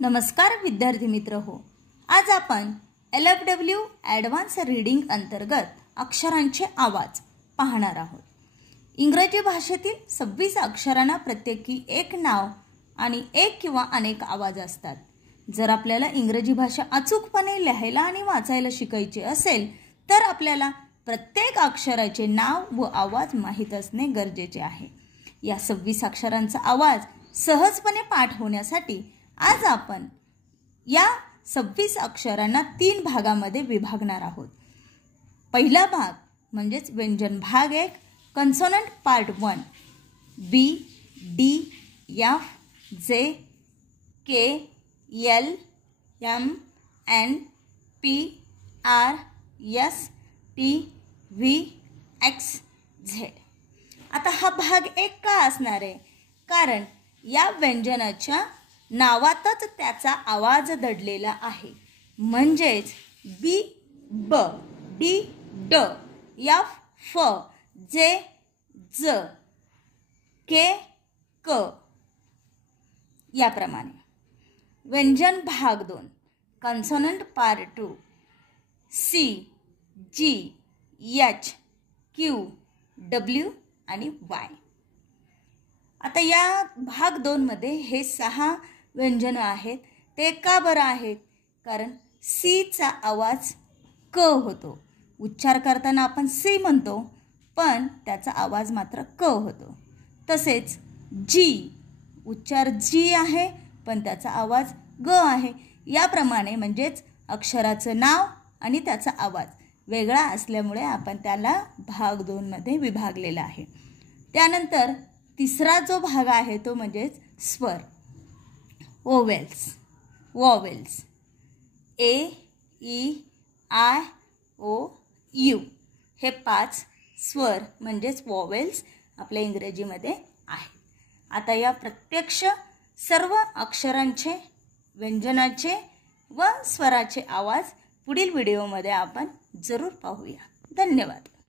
नमस्कार विद्यार्थी मित्र हो, आज आपण LFW ॲडव्हान्स रीडिंग अंतर्गत अक्षरांचे आवाज पाहणार आहोत। इंग्रजी भाषेतील 26 अक्षरांना प्रत्येकी एक नाव आणि एक किंवा अनेक आवाज असतात। जर आपल्याला इंग्रजी भाषा अचूकपणे लिहायला आणि वाचायला शिकायची असेल तर आपल्याला प्रत्येक अक्षराचे नाव व आवाज माहित असणे गरजेचे आहे। या 26 अक्षरांचा आवाज सहजपणे पाठ होण्यासाठी आज आपण या 26 अक्षरांना 3 भागामध्ये विभागणार आहोत। पहिला भाग म्हणजेच व्यंजन भाग 1 कन्सोनंट part 1 B D F J K L M N P R S T V X Z। आता हा भाग 1 का असणार आहे? कारण या व्यंजनाच्या नावातच त्याचा आवाज दडलेला आहे। म्हणजेच बी ब डी ड एफ फ जे ज के क याप्रमाणे। व्यंजन भाग 2 consonant part 2 C G H Q W आणि वाय। आता या भाग 2 मध्ये हे 6 व्यंजन आहेत। ते का बरं आहेत? कारण सी चा आवाज क होतो। उच्चार करताना आपण सी म्हणतो पण त्याचा आवाज मात्र क होतो। तसेच जी उच्चार जी आहे पण त्याचा आवाज ग आहे। याप्रमाणे म्हणजेच अक्षराचं नाव आणि त्याचा आवाज वेगळा असल्यामुळे आपण त्याला भाग 2 मध्ये विभागलेला आहे। त्यानंतर तिसरा जो भाग आहे तो म्हणजेच स्वर vowels A E I O U हे 5 स्वर म्हणजेच वॉवेल्स आपल्या इंग्रजीमध्ये आहेत। आता या प्रत्यक्ष सर्व अक्षरांचे व्यंजनाचे व स्वराचे आवाज पुढील व्हिडिओमध्ये आपण जरूर पाहूया। धन्यवाद।